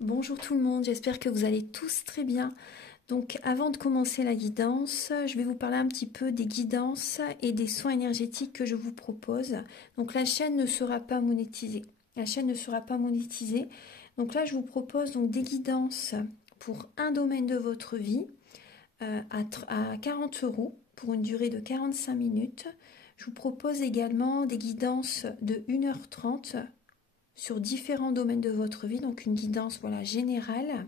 Bonjour tout le monde, j'espère que vous allez tous très bien. Donc avant de commencer la guidance, je vais vous parler un petit peu des guidances et des soins énergétiques que je vous propose. Donc la chaîne ne sera pas monétisée. La chaîne ne sera pas monétisée. Donc là je vous propose donc des guidances pour un domaine de votre vie à 40 € pour une durée de 45 minutes. Je vous propose également des guidances de 1h30 sur différents domaines de votre vie, donc une guidance voilà, générale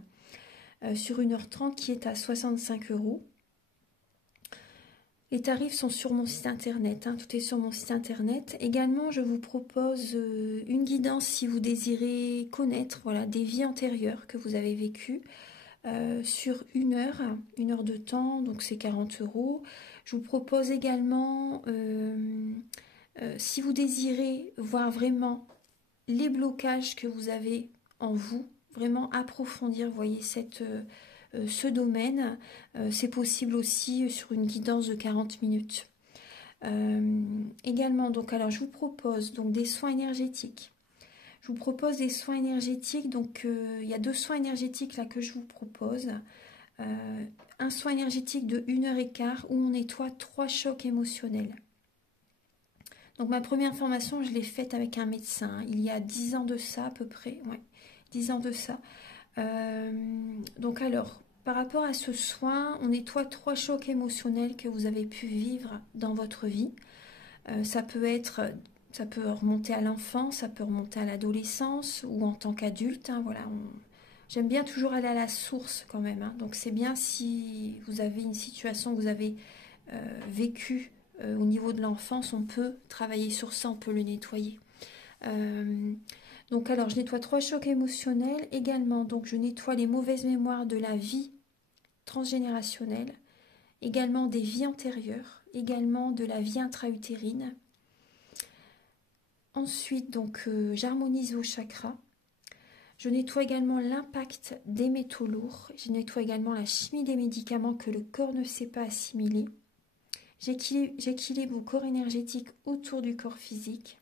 sur 1h30 qui est à 65 €. Les tarifs sont sur mon site internet, tout est sur mon site internet. Également, je vous propose une guidance si vous désirez connaître voilà, des vies antérieures que vous avez vécues sur une heure de temps, donc c'est 40 €. Je vous propose également, si vous désirez voir vraiment les blocages que vous avez en vous, vraiment approfondir, voyez, ce domaine, c'est possible aussi sur une guidance de 40 minutes. Également, donc, alors je vous propose donc des soins énergétiques. Je vous propose des soins énergétiques, donc il y a 2 soins énergétiques là que je vous propose. Un soin énergétique de 1h15 où on nettoie 3 chocs émotionnels. Donc ma première formation, je l'ai faite avec un médecin, il y a 10 ans de ça à peu près, ouais, 10 ans de ça. Donc alors, par rapport à ce soin, on nettoie 3 chocs émotionnels que vous avez pu vivre dans votre vie. Ça peut remonter à l'enfance, ça peut remonter à l'adolescence ou en tant qu'adulte. Voilà, j'aime bien toujours aller à la source quand même. Donc c'est bien si vous avez une situation que vous avez vécue au niveau de l'enfance, on peut travailler sur ça, on peut le nettoyer. Donc alors je nettoie 3 chocs émotionnels également, donc je nettoie les mauvaises mémoires de la vie transgénérationnelle, également des vies antérieures, également de la vie intra-utérine. Ensuite donc j'harmonise vos chakras. Je nettoie également l'impact des métaux lourds, je nettoie également la chimie des médicaments que le corps ne sait pas assimiler. J'équilibre vos corps énergétiques autour du corps physique.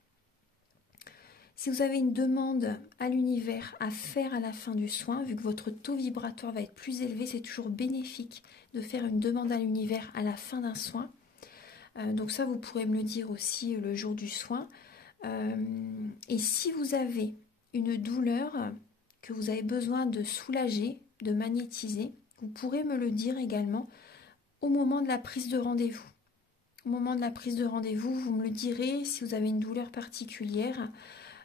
Si vous avez une demande à l'univers à faire à la fin du soin, vu que votre taux vibratoire va être plus élevé, c'est toujours bénéfique de faire une demande à l'univers à la fin d'un soin. Donc ça, vous pourrez me le dire aussi le jour du soin. Et si vous avez une douleur que vous avez besoin de soulager, de magnétiser, vous pourrez me le dire également au moment de la prise de rendez-vous. Au moment de la prise de rendez-vous, vous me le direz si vous avez une douleur particulière.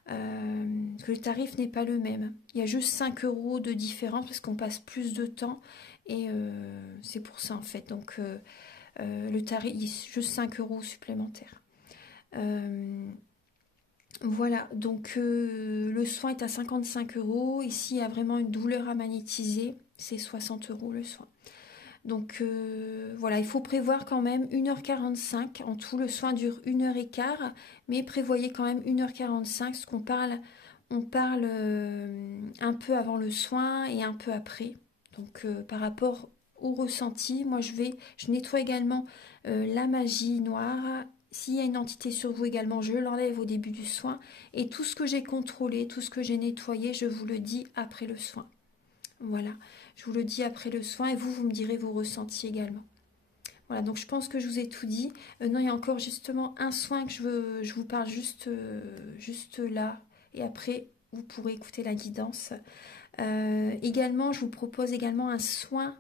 Que le tarif n'est pas le même. Il y a juste 5 € de différence parce qu'on passe plus de temps et c'est pour ça en fait. Donc le tarif, il y a juste 5 € supplémentaires. Voilà, donc le soin est à 55 €. Ici, il y a vraiment une douleur à magnétiser, c'est 60 € le soin. Donc voilà, il faut prévoir quand même 1h45. En tout, le soin dure 1h15, mais prévoyez quand même 1h45, parce qu'on parle, on parle un peu avant le soin et un peu après. Donc par rapport au ressenti, moi je nettoie également la magie noire. S'il y a une entité sur vous également, je l'enlève au début du soin. Et tout ce que j'ai contrôlé, tout ce que j'ai nettoyé, je vous le dis après le soin. Voilà, je vous le dis après le soin et vous me direz vos ressentis également. Voilà, donc je pense que je vous ai tout dit. Non, il y a encore justement un soin que je vous parle juste là. Et après, vous pourrez écouter la guidance. Également, je vous propose également un soin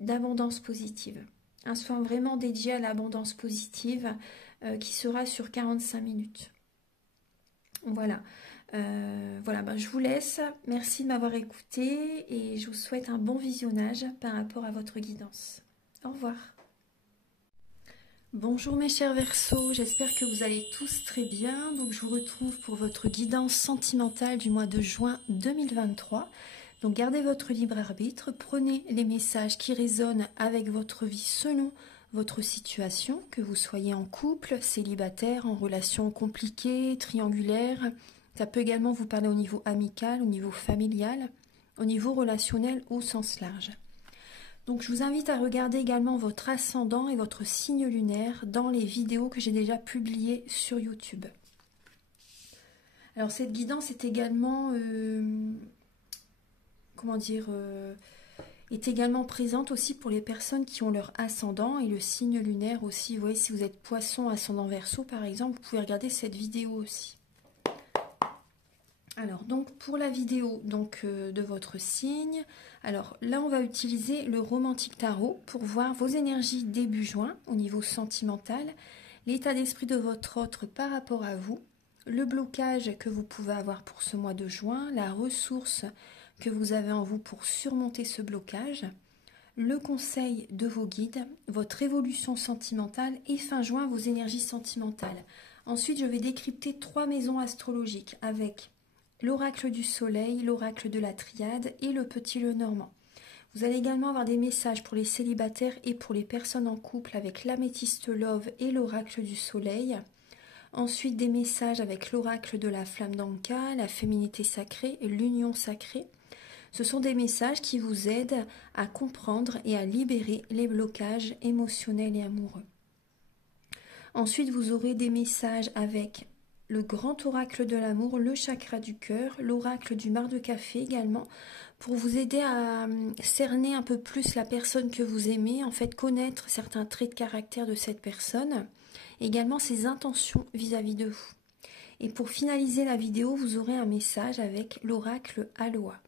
d'abondance positive. Un soin vraiment dédié à l'abondance positive qui sera sur 45 minutes. Voilà. Voilà, je vous laisse. Merci de m'avoir écouté et je vous souhaite un bon visionnage par rapport à votre guidance. Au revoir. Bonjour mes chers Verseaux, j'espère que vous allez tous très bien. Donc je vous retrouve pour votre guidance sentimentale du mois de juin 2023. Donc gardez votre libre arbitre, prenez les messages qui résonnent avec votre vie selon votre situation, que vous soyez en couple, célibataire, en relation compliquée, triangulaire. Ça peut également vous parler au niveau amical, au niveau familial, au niveau relationnel au sens large. Donc je vous invite à regarder également votre ascendant et votre signe lunaire dans les vidéos que j'ai déjà publiées sur YouTube. Alors cette guidance est également comment dire, est également présente aussi pour les personnes qui ont leur ascendant et le signe lunaire aussi. Vous voyez, si vous êtes poisson, ascendant Verseau par exemple, vous pouvez regarder cette vidéo aussi. Alors, donc pour la vidéo donc, de votre signe, alors là on va utiliser le Romantique Tarot pour voir vos énergies début juin au niveau sentimental, l'état d'esprit de votre autre par rapport à vous, le blocage que vous pouvez avoir pour ce mois de juin, la ressource que vous avez en vous pour surmonter ce blocage, le conseil de vos guides, votre évolution sentimentale et fin juin vos énergies sentimentales. Ensuite, je vais décrypter 3 maisons astrologiques avec l'oracle du soleil, l'oracle de la triade et le petit Lenormand. Vous allez également avoir des messages pour les célibataires et pour les personnes en couple avec l'améthyste love et l'oracle du soleil. Ensuite, des messages avec l'oracle de la flamme d'Anka, la féminité sacrée et l'union sacrée. Ce sont des messages qui vous aident à comprendre et à libérer les blocages émotionnels et amoureux. Ensuite, vous aurez des messages avec le grand oracle de l'amour, le chakra du cœur, l'oracle du mar de café également, pour vous aider à cerner un peu plus la personne que vous aimez, en fait connaître certains traits de caractère de cette personne, également ses intentions vis-à-vis de vous. Et pour finaliser la vidéo, vous aurez un message avec l'oracle Aloha.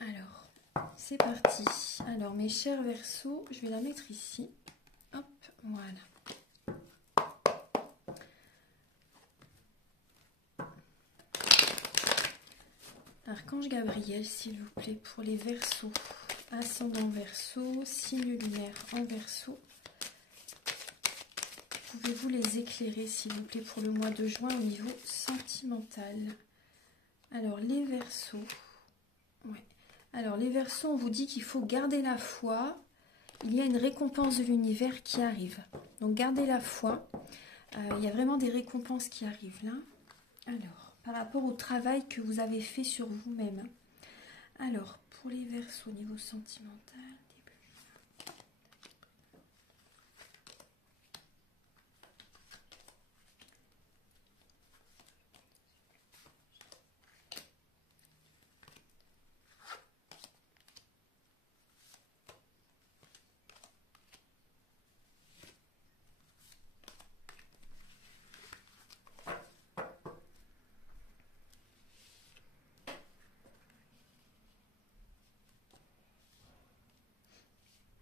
Alors, c'est parti. Alors, mes chers Verseaux, je vais la mettre ici. Hop, voilà. Archange Gabriel, s'il vous plaît, pour les Verseaux. Ascendant Verseau, signe lunaire en Verseau. Pouvez-vous les éclairer, s'il vous plaît, pour le mois de juin au niveau sentimental? Alors, les Verseaux. Ouais. Alors, les Verseaux, on vous dit qu'il faut garder la foi. Il y a une récompense de l'univers qui arrive. Donc, gardez la foi. Il y a vraiment des récompenses qui arrivent là. Alors, par rapport au travail que vous avez fait sur vous-même. Alors, pour les Verseaux au niveau sentimental,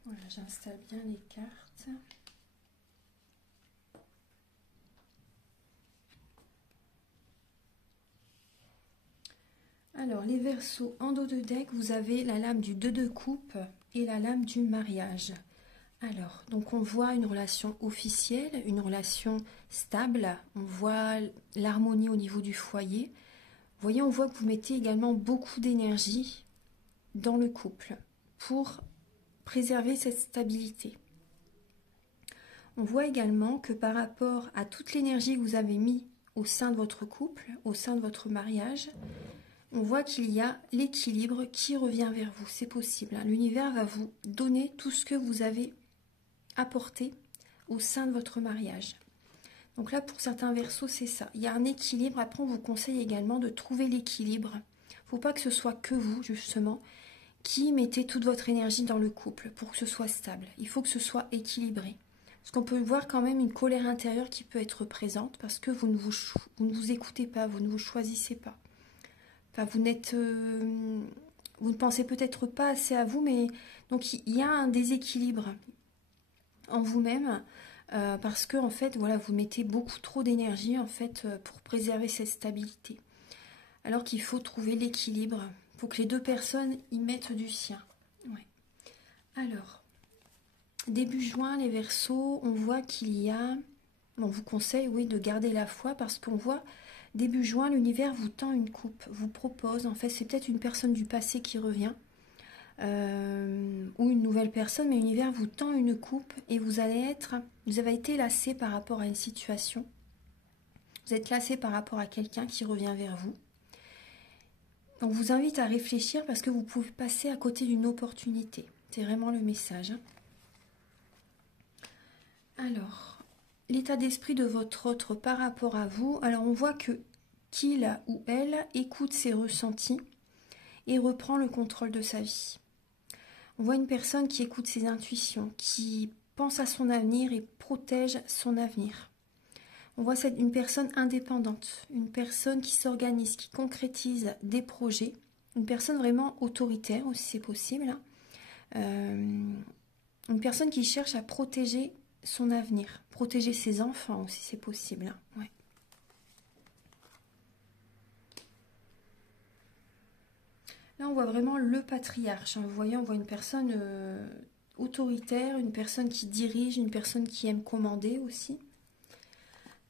voilà, j'installe bien les cartes. Alors, les Verseaux, en dos de deck, vous avez la lame du 2 de coupe et la lame du mariage. Alors, donc on voit une relation officielle, une relation stable. On voit l'harmonie au niveau du foyer. Vous voyez, on voit que vous mettez également beaucoup d'énergie dans le couple pour préserver cette stabilité. On voit également que par rapport à toute l'énergie que vous avez mis au sein de votre couple, au sein de votre mariage, on voit qu'il y a l'équilibre qui revient vers vous. C'est possible. L'univers va vous donner tout ce que vous avez apporté au sein de votre mariage. Donc là, pour certains Verseaux, c'est ça. Il y a un équilibre. Après, on vous conseille également de trouver l'équilibre. Il ne faut pas que ce soit que vous, justement, qui mettez toute votre énergie dans le couple pour que ce soit stable. Il faut que ce soit équilibré. Parce qu'on peut voir quand même une colère intérieure qui peut être présente parce que vous ne vous écoutez pas, vous ne vous choisissez pas. Enfin, vous ne pensez peut-être pas assez à vous, mais donc il y a un déséquilibre en vous-même parce que en fait, voilà, vous mettez beaucoup trop d'énergie en fait pour préserver cette stabilité. Alors qu'il faut trouver l'équilibre. Il faut que les deux personnes y mettent du sien. Ouais. Alors, début juin, les Verseaux, on voit qu'il y a... On vous conseille, oui, de garder la foi parce qu'on voit... Début juin, l'univers vous tend une coupe, vous propose, en fait, c'est peut-être une personne du passé qui revient, ou une nouvelle personne, mais l'univers vous tend une coupe et vous avez été lassé par rapport à une situation. Vous êtes lassé par rapport à quelqu'un qui revient vers vous. On vous invite à réfléchir parce que vous pouvez passer à côté d'une opportunité. C'est vraiment le message. Alors... l'état d'esprit de votre autre par rapport à vous. Alors, on voit que qu'il ou elle écoute ses ressentis et reprend le contrôle de sa vie. On voit une personne qui écoute ses intuitions, qui pense à son avenir et protège son avenir. On voit une personne indépendante, une personne qui s'organise, qui concrétise des projets, une personne vraiment autoritaire aussi c'est possible, une personne qui cherche à protéger son avenir, protéger ses enfants aussi c'est possible. Ouais. Là on voit vraiment le patriarche, vous voyez on voit une personne autoritaire, une personne qui dirige, une personne qui aime commander aussi.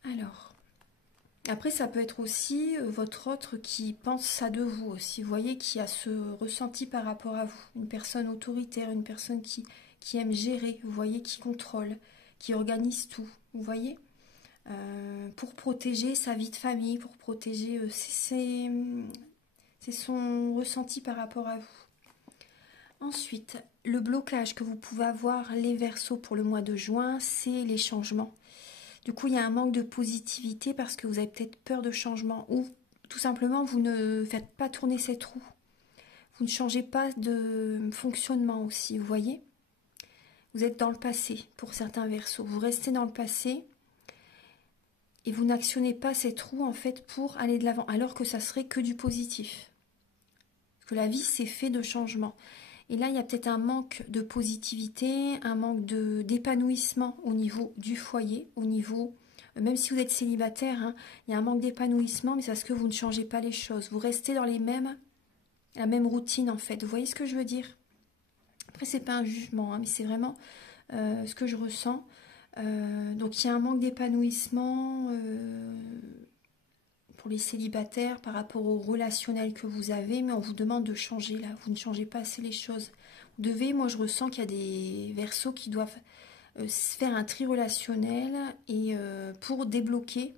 Alors, après ça peut être aussi votre autre qui pense ça de vous aussi, vous voyez, qui a ce ressenti par rapport à vous. Une personne autoritaire, une personne qui aime gérer, vous voyez, qui contrôle, qui organise tout, vous voyez, pour protéger sa vie de famille, pour protéger c'est son ressenti par rapport à vous. Ensuite, le blocage que vous pouvez avoir les Verseaux pour le mois de juin, c'est les changements. Du coup, il y a un manque de positivité parce que vous avez peut-être peur de changement ou tout simplement, vous ne faites pas tourner cette roue. Vous ne changez pas de fonctionnement aussi, vous voyez. Vous êtes dans le passé pour certains Verseaux. Vous restez dans le passé et vous n'actionnez pas cette roue en fait pour aller de l'avant alors que ça serait que du positif. Parce que la vie, c'est fait de changements. Et là, il y a peut-être un manque de positivité, un manque d'épanouissement au niveau du foyer, au niveau, même si vous êtes célibataire, hein, il y a un manque d'épanouissement, mais c'est parce que vous ne changez pas les choses. Vous restez dans la même routine en fait. Vous voyez ce que je veux dire? Après, c'est pas un jugement, hein, mais c'est vraiment ce que je ressens. Donc, il y a un manque d'épanouissement pour les célibataires par rapport au relationnel que vous avez, mais on vous demande de changer là, vous ne changez pas assez les choses. Vous devez, moi je ressens qu'il y a des Verseaux qui doivent faire un tri relationnel et pour débloquer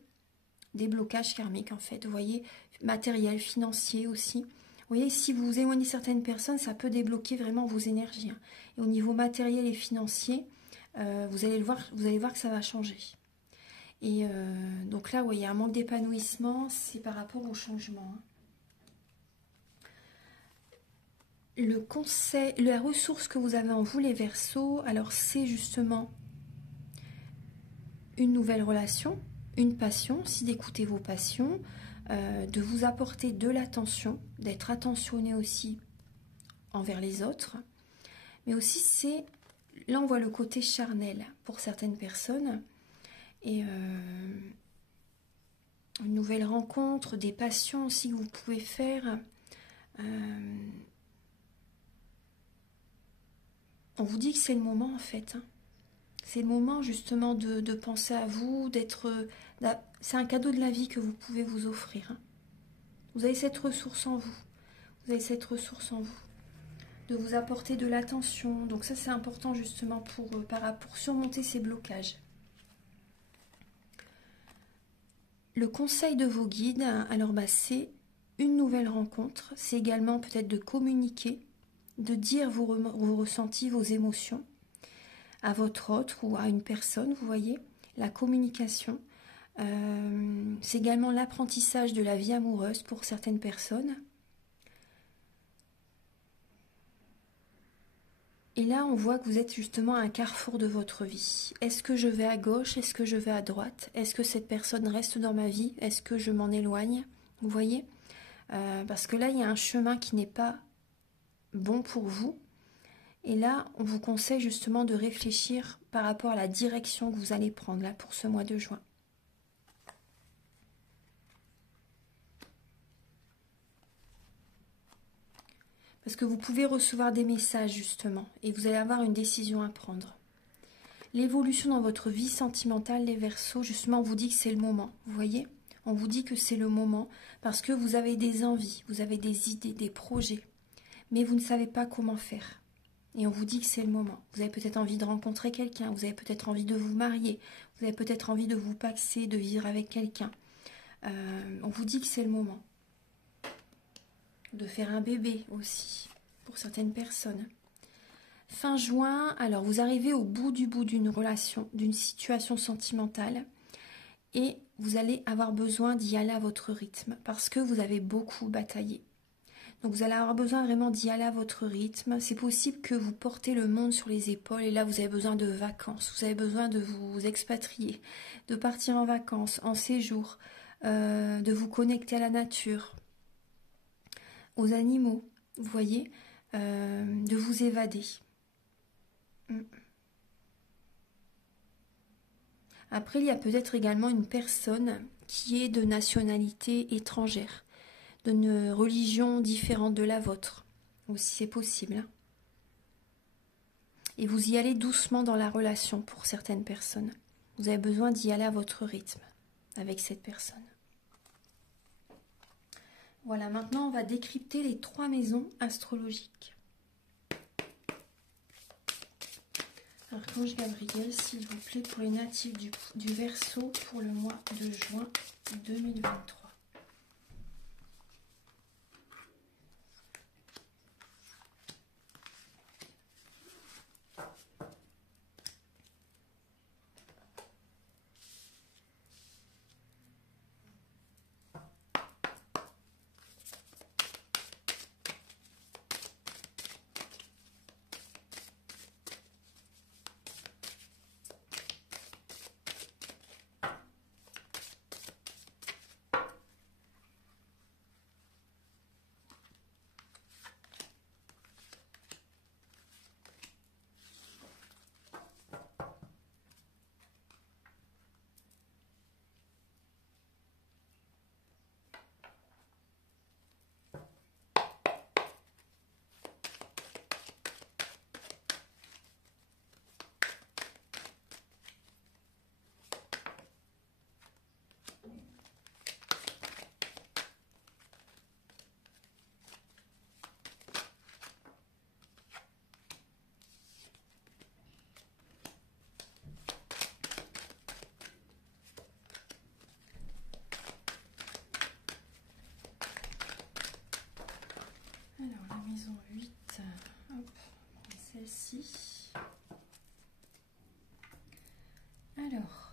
des blocages karmiques en fait, vous voyez, matériel, financier aussi. Vous voyez, si vous éloignez certaines personnes, ça peut débloquer vraiment vos énergies. Hein. Et au niveau matériel et financier, vous allez voir que ça va changer. Et donc là, ouais, il y a un manque d'épanouissement, c'est par rapport au changement. Hein. Le conseil, la ressource que vous avez en vous, les Verseaux, alors c'est justement une nouvelle relation, une passion, si d'écouter vos passions, de vous apporter de l'attention, d'être attentionné aussi envers les autres. Mais aussi, c'est, là on voit le côté charnel pour certaines personnes. Et une nouvelle rencontre, des passions aussi que vous pouvez faire. On vous dit que c'est le moment en fait. Hein. C'est le moment justement de penser à vous, d'être... C'est un cadeau de la vie que vous pouvez vous offrir. Hein. Vous avez cette ressource en vous. Vous avez cette ressource en vous. De vous apporter de l'attention. Donc ça c'est important justement pour surmonter ces blocages. Le conseil de vos guides, alors c'est une nouvelle rencontre, c'est également peut-être de communiquer, de dire vos ressentis, vos émotions à votre autre ou à une personne, vous voyez, la communication. C'est également l'apprentissage de la vie amoureuse pour certaines personnes. Et là, on voit que vous êtes justement à un carrefour de votre vie. Est-ce que je vais à gauche? Est-ce que je vais à droite? Est-ce que cette personne reste dans ma vie? Est-ce que je m'en éloigne? Vous voyez? Parce que là, il y a un chemin qui n'est pas bon pour vous. Et là, on vous conseille justement de réfléchir par rapport à la direction que vous allez prendre là pour ce mois de juin. Parce que vous pouvez recevoir des messages justement et vous allez avoir une décision à prendre. L'évolution dans votre vie sentimentale, les Verseaux, justement, on vous dit que c'est le moment. Vous voyez? On vous dit que c'est le moment parce que vous avez des envies, vous avez des idées, des projets, mais vous ne savez pas comment faire. Et on vous dit que c'est le moment. Vous avez peut-être envie de rencontrer quelqu'un, vous avez peut-être envie de vous marier, vous avez peut-être envie de vous paxer, de vivre avec quelqu'un. On vous dit que c'est le moment. De faire un bébé aussi, pour certaines personnes. Fin juin, alors vous arrivez au bout d'une relation, d'une situation sentimentale et vous allez avoir besoin d'y aller à votre rythme parce que vous avez beaucoup bataillé. Donc vous allez avoir besoin vraiment d'y aller à votre rythme. C'est possible que vous portez le monde sur les épaules et là vous avez besoin de vacances. Vous avez besoin de vous expatrier, de partir en vacances, en séjour, de vous connecter à la nature, aux animaux, vous voyez, de vous évader. Après, il y a peut-être également une personne qui est de nationalité étrangère, d'une religion différente de la vôtre, aussi c'est possible. Hein. Et vous y allez doucement dans la relation pour certaines personnes. Vous avez besoin d'y aller à votre rythme avec cette personne. Voilà, maintenant on va décrypter les 3 maisons astrologiques. Archange Gabriel, s'il vous plaît, pour les natifs du Verseau pour le mois de juin 2023. Alors, la maison 8, hop, celle-ci. Alors,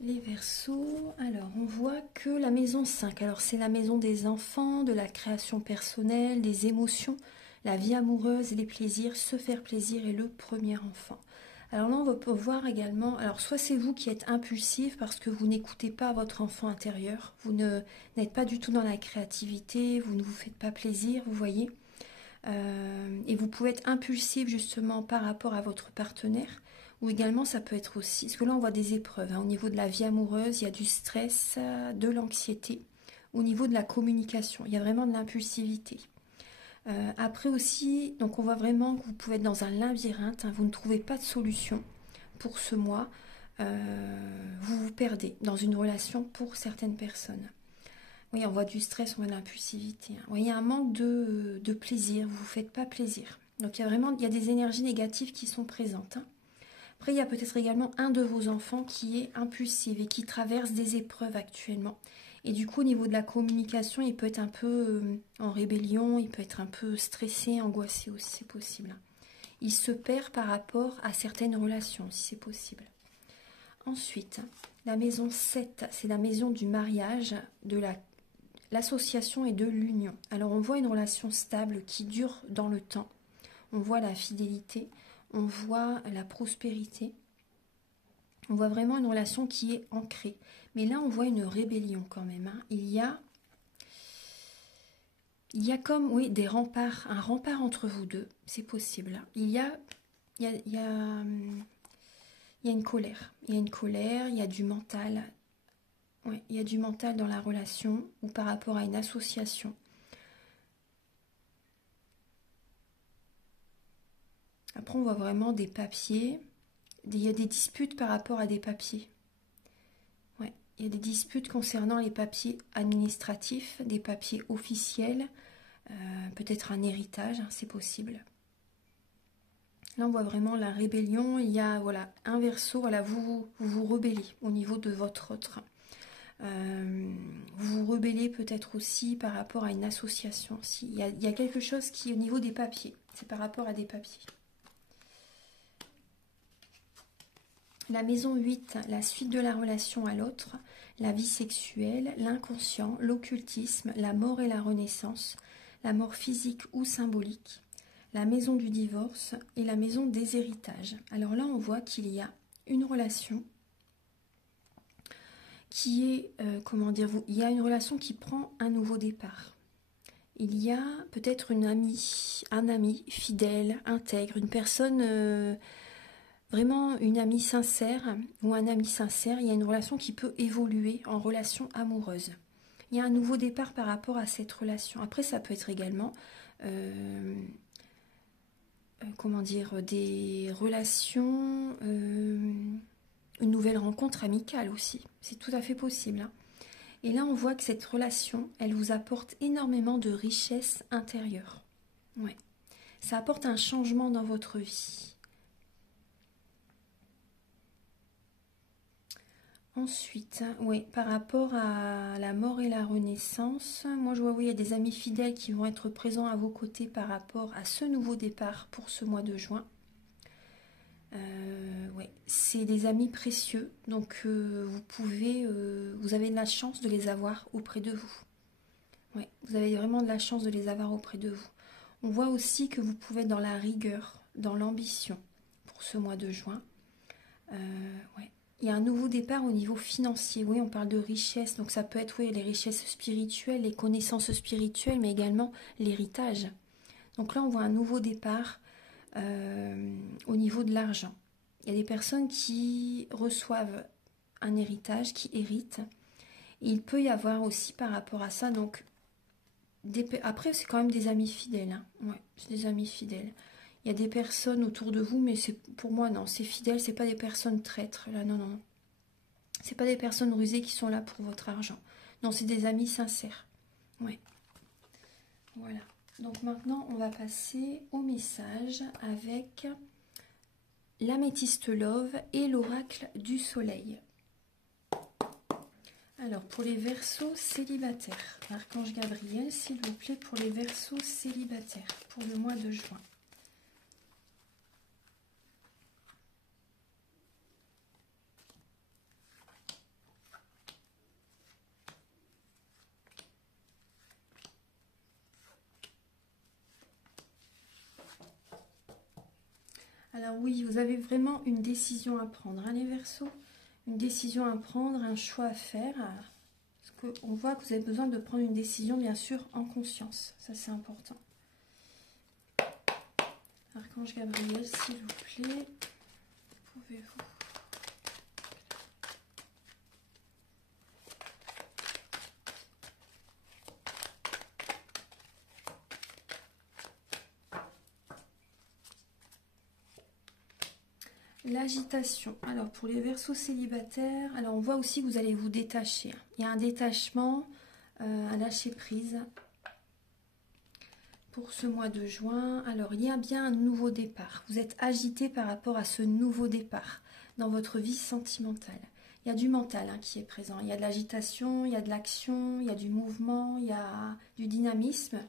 les Verseaux, alors on voit que la maison 5, alors c'est la maison des enfants, de la création personnelle, des émotions, la vie amoureuse, les plaisirs, se faire plaisir et le premier enfant. Alors là, on va voir également, alors soit c'est vous qui êtes impulsif parce que vous n'écoutez pas votre enfant intérieur, vous n'êtes pas du tout dans la créativité, vous ne vous faites pas plaisir, vous voyez. Et vous pouvez être impulsif justement par rapport à votre partenaire, ou également ça peut être aussi, parce que là on voit des épreuves, hein, au niveau de la vie amoureuse, il y a du stress, de l'anxiété, au niveau de la communication, il y a vraiment de l'impulsivité. Après aussi, donc on voit vraiment que vous pouvez être dans un labyrinthe, hein, vous ne trouvez pas de solution pour ce mois, vous vous perdez dans une relation pour certaines personnes. Oui, on voit du stress, on voit de l'impulsivité. Hein. Oui, il y a un manque de plaisir, vous ne vous faites pas plaisir. Donc il y a vraiment des énergies négatives qui sont présentes. Hein. Après, il y a peut-être également un de vos enfants qui est impulsif et qui traverse des épreuves actuellement. Et du coup, au niveau de la communication, il peut être un peu en rébellion, il peut être un peu stressé, angoissé aussi, c'est possible. Il se perd par rapport à certaines relations, si c'est possible. Ensuite, la maison 7, c'est la maison du mariage, de l'association et de l'union. Alors, on voit une relation stable qui dure dans le temps. On voit la fidélité, on voit la prospérité. On voit vraiment une relation qui est ancrée. Mais là, on voit une rébellion quand même. Hein. Il y a comme, oui, des remparts, un rempart entre vous deux. C'est possible. Hein. Il y a une colère. Il y a une colère, il y a du mental. Ouais, il y a du mental dans la relation ou par rapport à une association. Après, on voit vraiment des papiers. Il y a des disputes par rapport à des papiers. Ouais, il y a des disputes concernant les papiers administratifs, des papiers officiels, peut-être un héritage, hein, c'est possible. Là, on voit vraiment la rébellion. Il y a voilà, un Verseau, voilà, vous vous rebellez au niveau de votre autre. Vous vous rebellez peut-être aussi par rapport à une association. Il y a quelque chose qui est au niveau des papiers. C'est par rapport à des papiers. La maison 8, la suite de la relation à l'autre, la vie sexuelle, l'inconscient, l'occultisme, la mort et la renaissance, la mort physique ou symbolique, la maison du divorce et la maison des héritages. Alors là, on voit qu'il y a une relation qui est, comment dire, il y a une relation qui prend un nouveau départ. Il y a peut-être un ami fidèle, intègre, une personne, vraiment une amie sincère ou un ami sincère. Il y a une relation qui peut évoluer en relation amoureuse. Il y a un nouveau départ par rapport à cette relation. Après, ça peut être également, comment dire, des relations, une nouvelle rencontre amicale aussi. C'est tout à fait possible, hein. Et là, on voit que cette relation, elle vous apporte énormément de richesse intérieure. Ouais. Ça apporte un changement dans votre vie. Ensuite, oui, par rapport à la mort et la renaissance, moi je vois, oui, il y a des amis fidèles qui vont être présents à vos côtés par rapport à ce nouveau départ pour ce mois de juin. Ouais, c'est des amis précieux, donc vous avez de la chance de les avoir auprès de vous. Ouais, vous avez vraiment de la chance de les avoir auprès de vous. On voit aussi que vous pouvez être dans la rigueur, dans l'ambition pour ce mois de juin. Ouais. Il y a un nouveau départ au niveau financier. Oui, on parle de richesse, donc ça peut être, oui, les richesses spirituelles, les connaissances spirituelles, mais également l'héritage. Donc là, on voit un nouveau départ au niveau de l'argent. Il y a des personnes qui reçoivent un héritage, qui héritent. Et il peut y avoir aussi par rapport à ça, donc, après, c'est quand même des amis fidèles, hein. Ouais, c'est des amis fidèles. Il y a des personnes autour de vous, mais pour moi, non, c'est fidèle, c'est pas des personnes traîtres, là, non, non, non. C'est pas des personnes rusées qui sont là pour votre argent. Non, c'est des amis sincères. Ouais. Voilà. Donc maintenant, on va passer au message avec l'améthyste love et l'oracle du soleil. Alors, pour les Verseaux célibataires, Archange Gabriel, s'il vous plaît, pour les Verseaux célibataires, pour le mois de juin. Alors oui, vous avez vraiment une décision à prendre, hein, les Verseaux. Une décision à prendre, un choix à faire. Parce qu'on voit que vous avez besoin de prendre une décision, bien sûr, en conscience. Ça, c'est important. Archange Gabriel, s'il vous plaît, pouvez-vous... L'agitation. Alors, pour les Verseaux célibataires, alors on voit aussi que vous allez vous détacher. Il y a un détachement, un lâcher-prise pour ce mois de juin. Alors, il y a bien un nouveau départ. Vous êtes agité par rapport à ce nouveau départ dans votre vie sentimentale. Il y a du mental, hein, qui est présent. Il y a de l'agitation, il y a de l'action, il y a du mouvement, il y a du dynamisme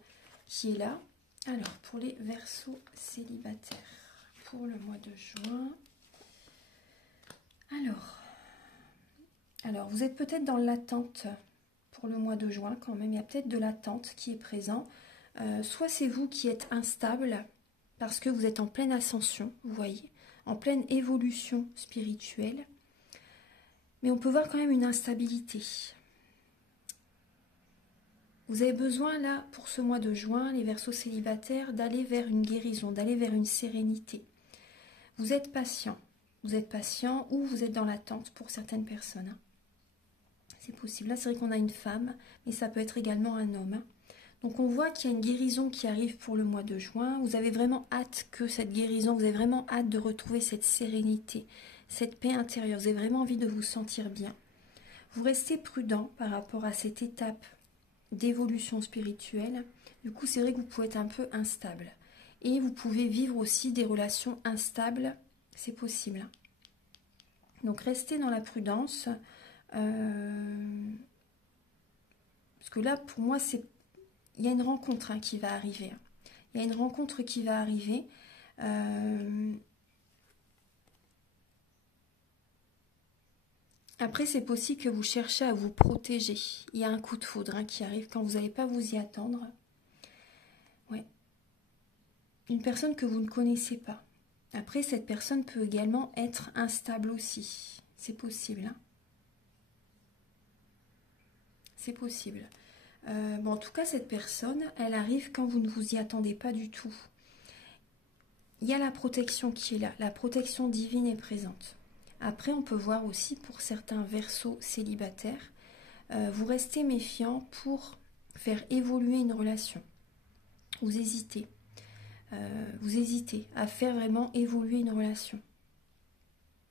qui est là. Alors, pour les Verseaux célibataires, pour le mois de juin... Alors, vous êtes peut-être dans l'attente pour le mois de juin quand même. Il y a peut-être de l'attente qui est présent. Soit c'est vous qui êtes instable parce que vous êtes en pleine ascension, vous voyez, en pleine évolution spirituelle. Mais on peut voir quand même une instabilité. Vous avez besoin là, pour ce mois de juin, les Verseaux célibataires, d'aller vers une guérison, d'aller vers une sérénité. Vous êtes patient. Vous êtes patient ou vous êtes dans l'attente pour certaines personnes, hein. C'est possible. Là, c'est vrai qu'on a une femme, mais ça peut être également un homme, hein. Donc, on voit qu'il y a une guérison qui arrive pour le mois de juin. Vous avez vraiment hâte que cette guérison, vous avez vraiment hâte de retrouver cette sérénité, cette paix intérieure. Vous avez vraiment envie de vous sentir bien. Vous restez prudent par rapport à cette étape d'évolution spirituelle. Du coup, c'est vrai que vous pouvez être un peu instable. Et vous pouvez vivre aussi des relations instables. C'est possible. Donc, restez dans la prudence. Parce que là, pour moi, il y a une rencontre, hein, qui va arriver. Il y a une rencontre qui va arriver. Après, c'est possible que vous cherchez à vous protéger. Il y a un coup de foudre qui arrive quand vous n'allez pas vous y attendre. Ouais. Une personne que vous ne connaissez pas. Après, cette personne peut également être instable aussi. C'est possible. C'est possible. Bon, en tout cas, cette personne, elle arrive quand vous ne vous y attendez pas du tout. Il y a la protection qui est là. La protection divine est présente. Après, on peut voir aussi pour certains Verseaux célibataires, vous restez méfiant pour faire évoluer une relation. Vous hésitez. Vous hésitez à faire vraiment évoluer une relation.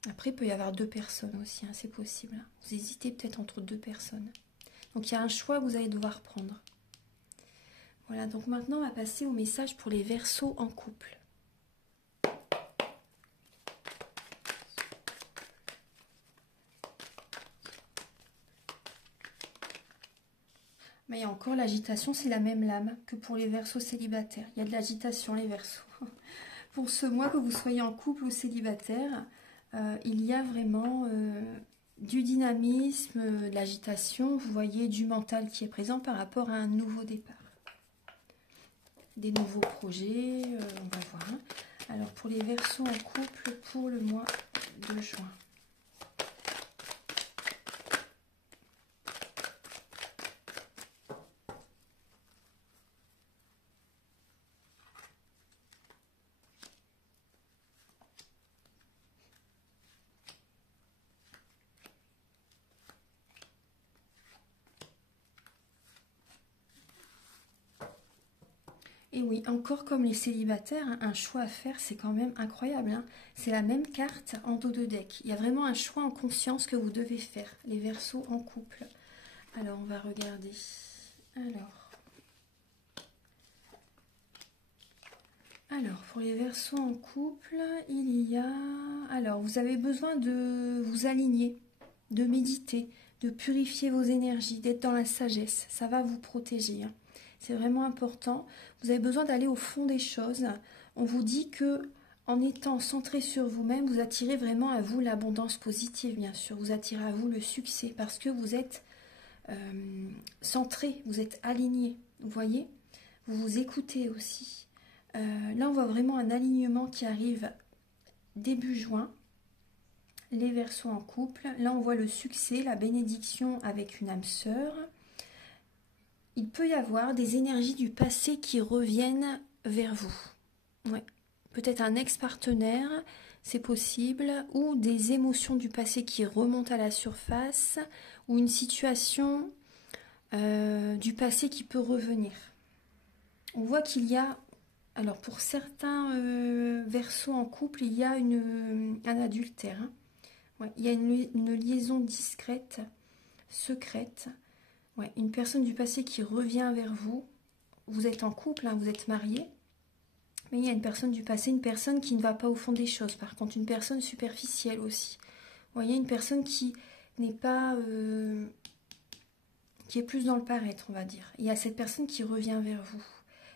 Après, il peut y avoir deux personnes aussi, c'est possible. Vous hésitez peut-être entre deux personnes. Donc, il y a un choix que vous allez devoir prendre. Voilà, donc maintenant, on va passer au message pour les Verseaux en couple. Mais il y a encore l'agitation, c'est la même lame que pour les Verseaux célibataires. Il y a de l'agitation, les Verseaux. Pour ce mois, que vous soyez en couple ou célibataire, il y a vraiment du dynamisme, de l'agitation, vous voyez, du mental qui est présent par rapport à un nouveau départ. Des nouveaux projets, on va voir. Alors, pour les Verseaux en couple, pour le mois de juin. Et oui, encore comme les célibataires, un choix à faire, c'est quand même incroyable. C'est la même carte en dos de deck. Il y a vraiment un choix en conscience que vous devez faire, les Verseaux en couple. Alors, on va regarder. Alors, pour les Verseaux en couple, il y a... Alors, vous avez besoin de vous aligner, de méditer, de purifier vos énergies, d'être dans la sagesse. Ça va vous protéger. C'est vraiment important. Vous avez besoin d'aller au fond des choses. On vous dit que en étant centré sur vous-même, vous attirez vraiment à vous l'abondance positive, bien sûr. Vous attirez à vous le succès parce que vous êtes centré, vous êtes aligné. Vous voyez? Vous vous écoutez aussi. Là, on voit vraiment un alignement qui arrive début juin. Les Verseaux en couple. Là, on voit le succès, la bénédiction avec une âme sœur. Il peut y avoir des énergies du passé qui reviennent vers vous. Ouais. Peut-être un ex-partenaire, c'est possible, ou des émotions du passé qui remontent à la surface, ou une situation du passé qui peut revenir. On voit qu'il y a, alors pour certains Verseaux en couple, il y a un adultère. Ouais, il y a une liaison discrète, secrète. Ouais, une personne du passé qui revient vers vous. Vous êtes en couple, vous êtes marié. Mais il y a une personne du passé, une personne qui ne va pas au fond des choses. Par contre, une personne superficielle aussi. Vous voyez, une personne qui n'est pas... qui est plus dans le paraître, on va dire. Il y a cette personne qui revient vers vous.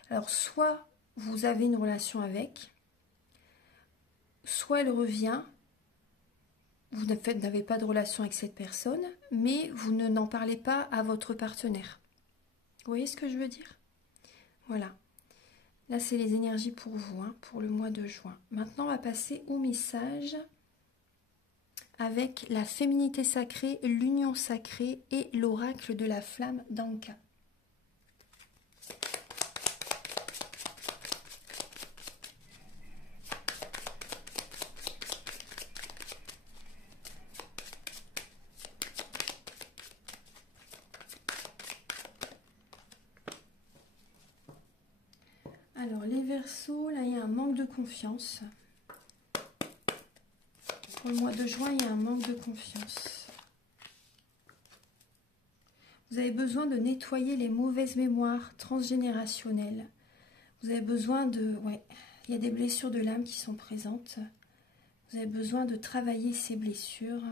Alors, soit vous avez une relation avec, soit elle revient, vous n'avez pas de relation avec cette personne, mais vous n'en parlez pas à votre partenaire. Vous voyez ce que je veux dire? Voilà. Là, c'est les énergies pour vous, pour le mois de juin. Maintenant, on va passer au message avec la féminité sacrée, l'union sacrée et l'oracle de la flamme d'Anka. Alors, les Verseaux, là, il y a un manque de confiance. Pour le mois de juin, il y a un manque de confiance. Vous avez besoin de nettoyer les mauvaises mémoires transgénérationnelles. Vous avez besoin de... Ouais, il y a des blessures de l'âme qui sont présentes. Vous avez besoin de travailler ces blessures.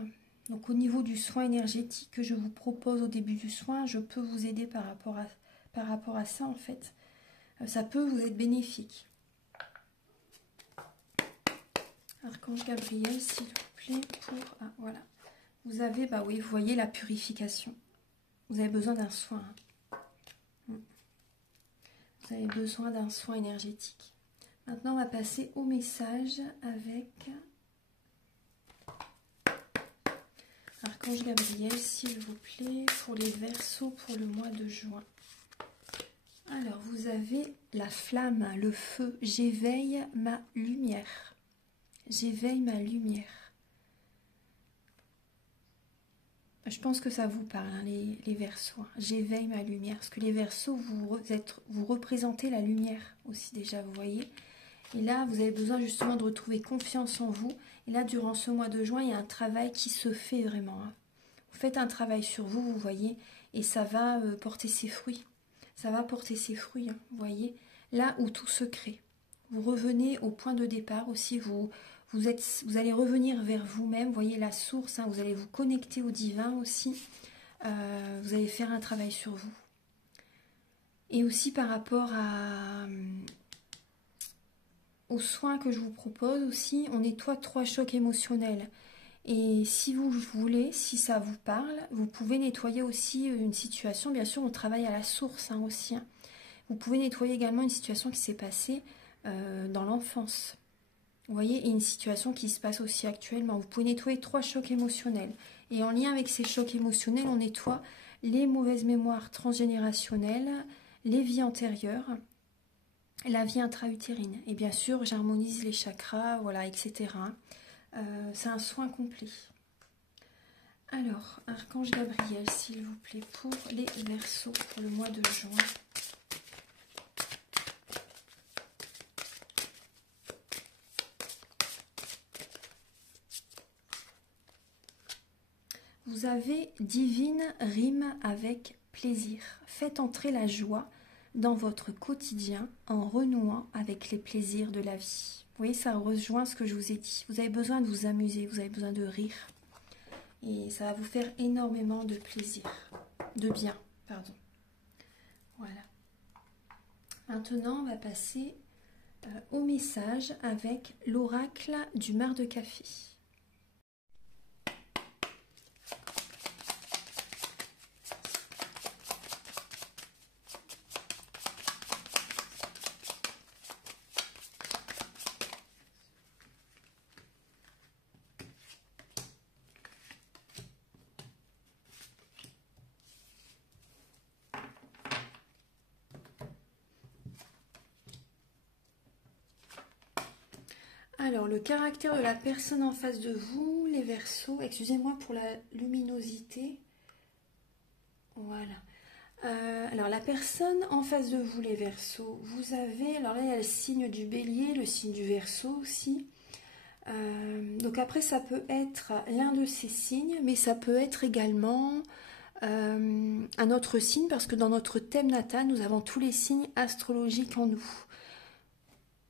Donc, au niveau du soin énergétique que je vous propose au début du soin, je peux vous aider par rapport à ça, en fait. Ça peut vous être bénéfique. Archange Gabriel, s'il vous plaît, pour... Ah, voilà. vous avez, bah oui, vous voyez la purification. Vous avez besoin d'un soin. Vous avez besoin d'un soin énergétique. Maintenant, on va passer au message avec Archange Gabriel, s'il vous plaît, pour les Verseaux pour le mois de juin. Alors, vous avez la flamme, le feu. J'éveille ma lumière. J'éveille ma lumière. Je pense que ça vous parle, hein, les Verseaux. J'éveille ma lumière. Parce que les Verseaux, vous représentez la lumière aussi déjà, vous voyez. Et là, vous avez besoin justement de retrouver confiance en vous. Et là, durant ce mois de juin, il y a un travail qui se fait vraiment. Hein. Vous faites un travail sur vous, vous voyez, et ça va porter ses fruits. Ça va porter ses fruits, hein, vous voyez. Là où tout se crée. Vous revenez au point de départ aussi, vous allez revenir vers vous-même, vous voyez la source, hein, vous allez vous connecter au divin aussi. Vous allez faire un travail sur vous. Et aussi par rapport aux soins que je vous propose aussi, on nettoie 3 chocs émotionnels. Et si vous voulez, si ça vous parle, vous pouvez nettoyer aussi une situation. Bien sûr, on travaille à la source hein, aussi. Hein. Vous pouvez nettoyer également une situation qui s'est passée dans l'enfance. Vous voyez, et une situation qui se passe aussi actuellement. Vous pouvez nettoyer 3 chocs émotionnels. Et en lien avec ces chocs émotionnels, on nettoie les mauvaises mémoires transgénérationnelles, les vies antérieures, la vie intra-utérine. Et bien sûr, j'harmonise les chakras, voilà, etc. C'est un soin complet. Alors, Archange Gabriel, s'il vous plaît, pour les Verseaux pour le mois de juin. Vous avez divine rime avec plaisir. Faites entrer la joie dans votre quotidien en renouant avec les plaisirs de la vie. Vous voyez, ça rejoint ce que je vous ai dit. Vous avez besoin de vous amuser, vous avez besoin de rire. Et ça va vous faire énormément de plaisir. De bien, pardon. Voilà. Maintenant, on va passer au message avec l'oracle du mar de café. Alors, le caractère de la personne en face de vous, les Verseaux, excusez-moi pour la luminosité. Voilà. Alors, la personne en face de vous, les Verseaux, vous avez, alors là, il y a le signe du Bélier, le signe du Verseau aussi. Donc après, ça peut être l'un de ces signes, mais ça peut être également un autre signe, parce que dans notre thème natal, nous avons tous les signes astrologiques en nous,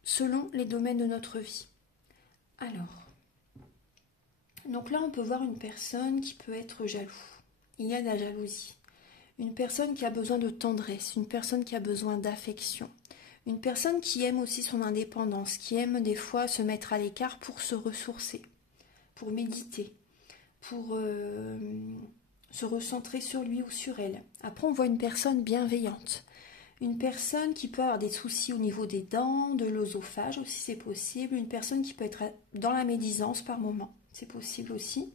selon les domaines de notre vie. Alors, donc là, on peut voir une personne qui peut être jaloux. Il y a de la jalousie. Une personne qui a besoin de tendresse, une personne qui a besoin d'affection. Une personne qui aime aussi son indépendance, qui aime des fois se mettre à l'écart pour se ressourcer, pour méditer, pour se recentrer sur lui ou sur elle. Après, on voit une personne bienveillante. Une personne qui peut avoir des soucis au niveau des dents, de l'œsophage aussi, c'est possible. Une personne qui peut être dans la médisance par moment, c'est possible aussi.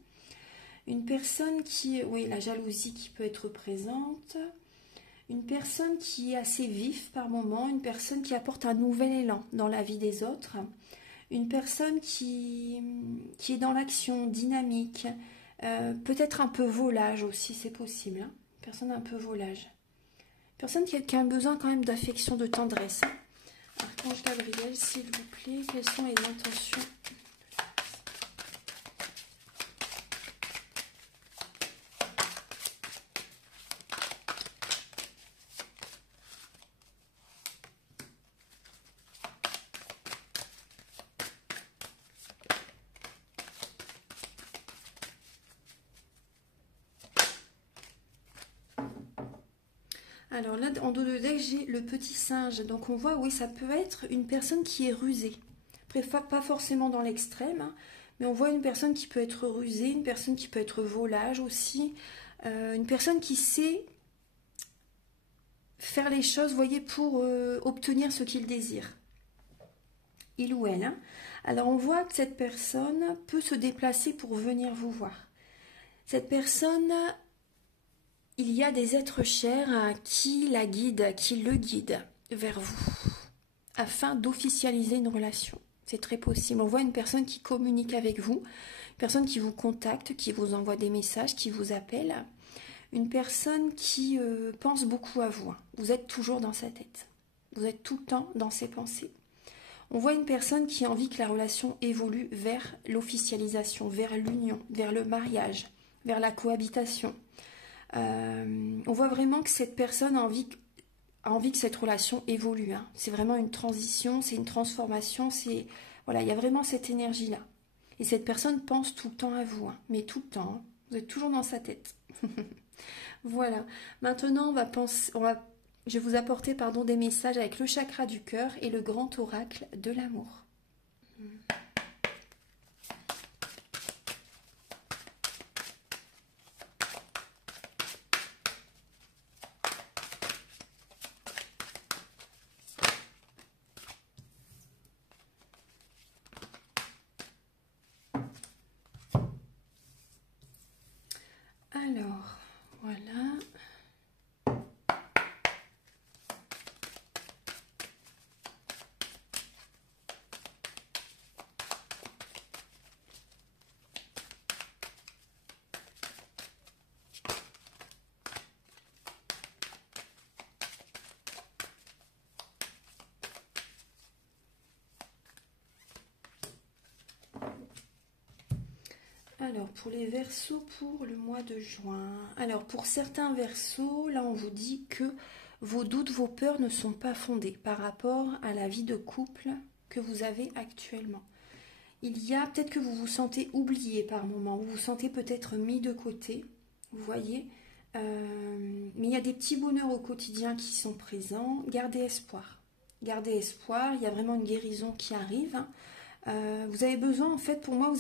Une personne qui, oui, la jalousie qui peut être présente. Une personne qui est assez vif par moment. Une personne qui apporte un nouvel élan dans la vie des autres. Une personne qui est dans l'action, dynamique. Peut-être un peu volage aussi, c'est possible. Hein. Une personne un peu volage. Personne qui a besoin quand même d'affection, de tendresse. Archange Gabriel, s'il vous plaît, quelles sont les intentions ? Alors là, en dos de deck, j'ai le petit singe. Donc on voit, oui, ça peut être une personne qui est rusée. Après, pas forcément dans l'extrême, hein, mais on voit une personne qui peut être rusée, une personne qui peut être volage aussi, une personne qui sait faire les choses, vous voyez, pour obtenir ce qu'il désire. Il ou elle. Hein. Alors on voit que cette personne peut se déplacer pour venir vous voir. Cette personne, il y a des êtres chers qui la guident, qui le guident vers vous, afin d'officialiser une relation. C'est très possible. On voit une personne qui communique avec vous, une personne qui vous contacte, qui vous envoie des messages, qui vous appelle. Une personne qui pense beaucoup à vous. Vous êtes toujours dans sa tête. Vous êtes tout le temps dans ses pensées. On voit une personne qui a envie que la relation évolue vers l'officialisation, vers l'union, vers le mariage, vers la cohabitation. On voit vraiment que cette personne a envie que cette relation évolue. Hein. C'est vraiment une transition, c'est une transformation. Voilà, il y a vraiment cette énergie-là. Et cette personne pense tout le temps à vous, hein, mais tout le temps. Hein. Vous êtes toujours dans sa tête. Voilà. Maintenant, je vais vous apporter des messages avec le chakra du cœur et le grand oracle de l'amour. Alors, voilà. Alors, pour les Verseaux pour le mois de juin. Alors, pour certains Verseaux, là, on vous dit que vos doutes, vos peurs ne sont pas fondés par rapport à la vie de couple que vous avez actuellement. Il y a peut-être que vous vous sentez oublié par moment, vous vous sentez peut-être mis de côté, vous voyez. Mais il y a des petits bonheurs au quotidien qui sont présents. Gardez espoir. Gardez espoir, il y a vraiment une guérison qui arrive. Hein. Vous avez besoin, en fait, pour moi,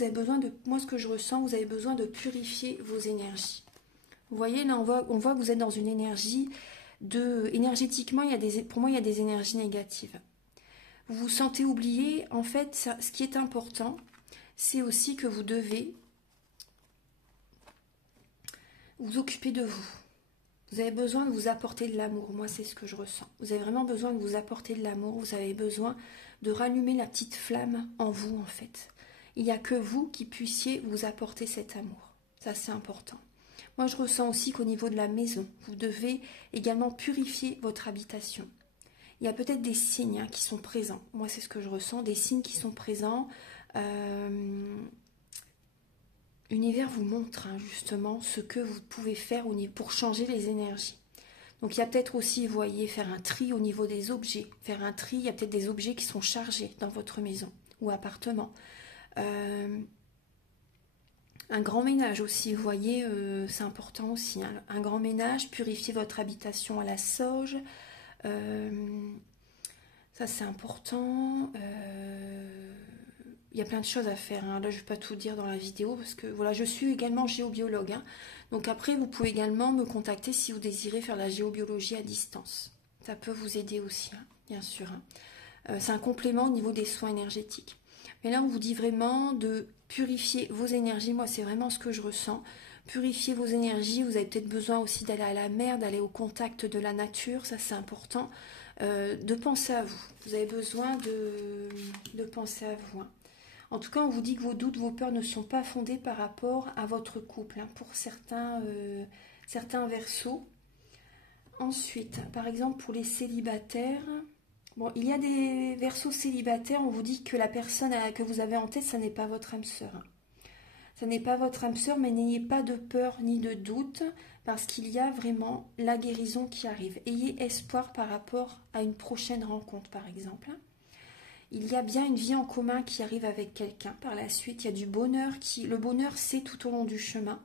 moi ce que je ressens, vous avez besoin de purifier vos énergies. Vous voyez, là, on voit que vous êtes dans une énergie énergétiquement, pour moi, il y a des énergies négatives. Vous vous sentez oublié, en fait, ce qui est important, c'est aussi que vous devez vous occuper de vous. Vous avez besoin de vous apporter de l'amour. Moi, c'est ce que je ressens. Vous avez vraiment besoin de vous apporter de l'amour. Vous avez besoin de rallumer la petite flamme en vous, en fait. Il n'y a que vous qui puissiez vous apporter cet amour. Ça, c'est important. Moi, je ressens aussi qu'au niveau de la maison, vous devez également purifier votre habitation. Il y a peut-être des signes qui sont présents. Moi, c'est ce que je ressens. Des signes qui sont présents. L'univers vous montre justement ce que vous pouvez faire pour changer les énergies. Donc il y a peut-être aussi, vous voyez, faire un tri au niveau des objets. Faire un tri, il y a peut-être des objets qui sont chargés dans votre maison ou appartement. Un grand ménage aussi, vous voyez, c'est important aussi. Hein. Un grand ménage, purifier votre habitation à la sauge. Ça c'est important. Il y a plein de choses à faire. Hein. Là, je ne vais pas tout dire dans la vidéo parce que voilà, je suis également géobiologue. Hein. Donc après, vous pouvez également me contacter si vous désirez faire la géobiologie à distance. Ça peut vous aider aussi, hein, bien sûr. Hein. C'est un complément au niveau des soins énergétiques. Mais là, on vous dit vraiment de purifier vos énergies. Moi, c'est vraiment ce que je ressens. Purifier vos énergies. Vous avez peut-être besoin aussi d'aller à la mer, d'aller au contact de la nature. Ça, c'est important. De penser à vous. Vous avez besoin de penser à vous. Hein. En tout cas, on vous dit que vos doutes, vos peurs ne sont pas fondés par rapport à votre couple, hein, pour certains Verseaux. Ensuite, par exemple, pour les célibataires, bon, il y a des Verseaux célibataires, on vous dit que la personne que vous avez en tête, ça n'est pas votre âme sœur. Hein. Ça n'est pas votre âme sœur, mais n'ayez pas de peur ni de doute, parce qu'il y a vraiment la guérison qui arrive. Ayez espoir par rapport à une prochaine rencontre, par exemple. Hein. Il y a bien une vie en commun qui arrive avec quelqu'un par la suite. Il y a du bonheur le bonheur, c'est tout au long du chemin.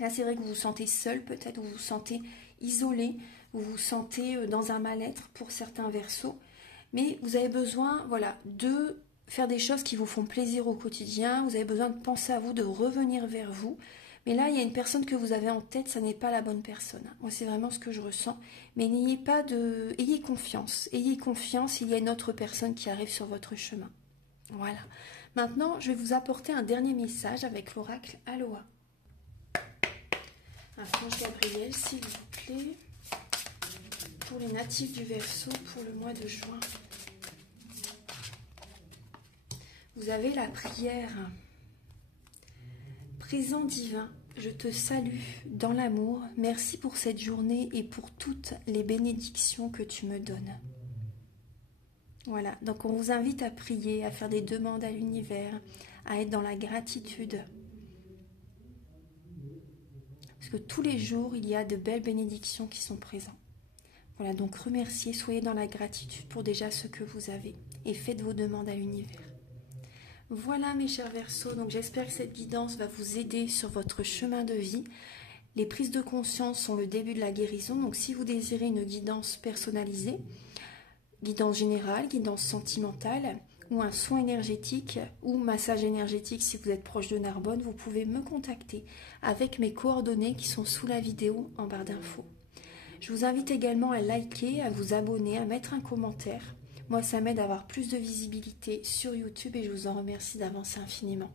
Là, c'est vrai que vous vous sentez seul, peut-être, vous vous sentez isolé, vous vous sentez dans un mal-être pour certains Verseaux. Mais vous avez besoin, voilà, de faire des choses qui vous font plaisir au quotidien, vous avez besoin de penser à vous, de revenir vers vous. Mais là, il y a une personne que vous avez en tête, ça n'est pas la bonne personne. Moi, c'est vraiment ce que je ressens. Mais n'ayez pas de... Ayez confiance. Ayez confiance, il y a une autre personne qui arrive sur votre chemin. Voilà. Maintenant, je vais vous apporter un dernier message avec l'oracle Aloha. Archange Gabriel, s'il vous plaît, pour les natifs du Verseau pour le mois de juin. Vous avez la prière. Présent divin, je te salue dans l'amour. Merci pour cette journée et pour toutes les bénédictions que tu me donnes. Voilà, donc on vous invite à prier, à faire des demandes à l'univers, à être dans la gratitude. Parce que tous les jours, il y a de belles bénédictions qui sont présentes. Voilà, donc remerciez, soyez dans la gratitude pour déjà ce que vous avez et faites vos demandes à l'univers. Voilà mes chers Verseaux, donc j'espère que cette guidance va vous aider sur votre chemin de vie. Les prises de conscience sont le début de la guérison, donc si vous désirez une guidance personnalisée, guidance générale, guidance sentimentale ou un soin énergétique ou massage énergétique si vous êtes proche de Narbonne, vous pouvez me contacter avec mes coordonnées qui sont sous la vidéo en barre d'infos. Je vous invite également à liker, à vous abonner, à mettre un commentaire. Moi, ça m'aide à avoir plus de visibilité sur YouTube et je vous en remercie d'avance infiniment.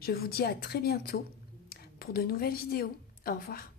Je vous dis à très bientôt pour de nouvelles vidéos. Au revoir.